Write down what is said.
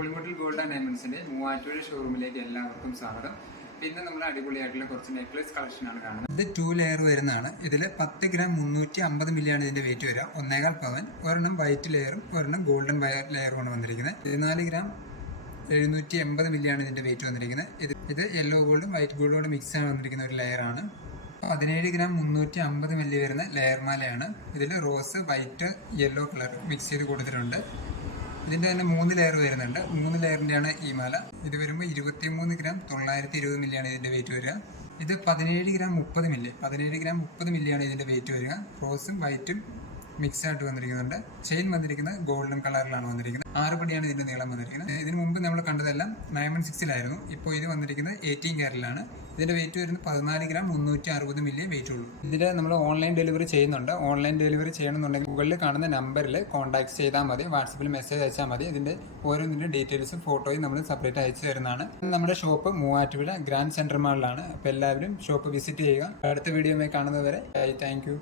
Pulimuttil gold and ഡയമണ്ട്സിന്റെ Muvattupuzha ഷോറൂമിലേക്ക് എല്ലാവർക്കും സ്വാഗതം. പിന്നെ നമ്മൾ അടിപൊളിയായിട്ടുള്ള കുറച്ച് നെക്ലേസ് കളക്ഷൻ ആണ് കാണുന്നത്. ഇത് 2 ലെയർ വരുന്നതാണ്. ഇതിൽ 10 ഗ്രാം 350 മില്ലിയാണ് ഇതിന്റെ വെയിറ്റ് വരിക. 1.25 പവൻ. ഒരെണ്ണം വൈറ്റ് ലെയറും ഒരെണ്ണം ഗോൾഡൻ ലെയറുമാണ് വന്നിരിക്കുന്നത്. 14 ഗ്രാം 780 മില്ലിയാണ് ഇതിന്റെ വെയിറ്റ് വന്നിരിക്കുന്നത്. ഇത് യെല്ലോ ഗോൾഡും വൈറ്റ് ഗോൾഡും മിക്സ് ആണ് വന്നിരിക്കുന്ന ഒരു ലെയർ ആണ്. 17 ഗ്രാം 350 മില്ലി വരുന്ന ലെയർ മാലയാണ്. ഇതിൽ rose, white, yellow colour mix ചെയ്ത് കൊടുത്തിട്ടുണ്ട്. ഇതിന്റെ തന്നെ 3 ലെയർ വരുന്നുണ്ട്. 3 ലെയറിന്റെയാണ് ഈ മാല. ഇത് വരുമ്പോൾ 23 ഗ്രാം 920 മില്ലിയാണ് ഇതിന്റെ വെയിറ്റ് വരിക. ഇത് 17 ഗ്രാം 30 മില്ലിയാണ് ഇതിന്റെ വെയിറ്റ് വരിക. റോസും വൈറ്റും മിക്സ് ആയിട്ട് വന്നിരിക്കുന്നുണ്ട്. ചെയിൻ വന്നിരിക്കുന്നത് ഗോൾഡൻ കളറിലാണ് വന്നിരിക്കുന്നത്. 6 പടിയാണ് ഇതിന്റെ നീളം വന്നിരിക്കുന്നത്. ഇതിന് മുമ്പ് നമ്മൾ കണ്ടതെല്ലാം 916 ഇപ്പോൾ ഇത് വന്നിരിക്കുന്നത് 18 ക്യാരറ്റിലാണ്. ഇതിന്റെ വെയിറ്റ് വരുന്നത് 14 ഗ്രാം 360 മില്ലി വെയിറ്റ് ഉള്ളൂ. ഇതിൽ നമ്മൾ ഓൺലൈൻ ഡെലിവറി ചെയ്യുന്നുണ്ട്. ഓൺലൈൻ ഡെലിവറി ചെയ്യണമെന്നുണ്ടെങ്കിൽ മുകളിൽ കാണുന്ന നമ്പറിൽ കോൺടാക്ട് ചെയ്താൽ മതി. വാട്സപ്പിൽ മെസ്സേജ് അയച്ചാൽ മതി. ഇതിന്റെ ഓരോന്നിന്റെ ഡീറ്റെയിൽസും ഫോട്ടോയും നമ്മൾ സെപ്പറേറ്റ് അയച്ചു തരുന്നതാണ്. നമ്മുടെ ഷോപ്പ് മൂവാറ്റുപുഴ ഗ്രാൻഡ് സെൻട്രൽ മാളിലാണ്. അപ്പോൾ എല്ലാവരും ഷോപ്പ് വിസിറ്റ് ചെയ്യുക. അടുത്ത വീഡിയോയുമായി കാണുന്നതുവരെ താങ്ക് യു.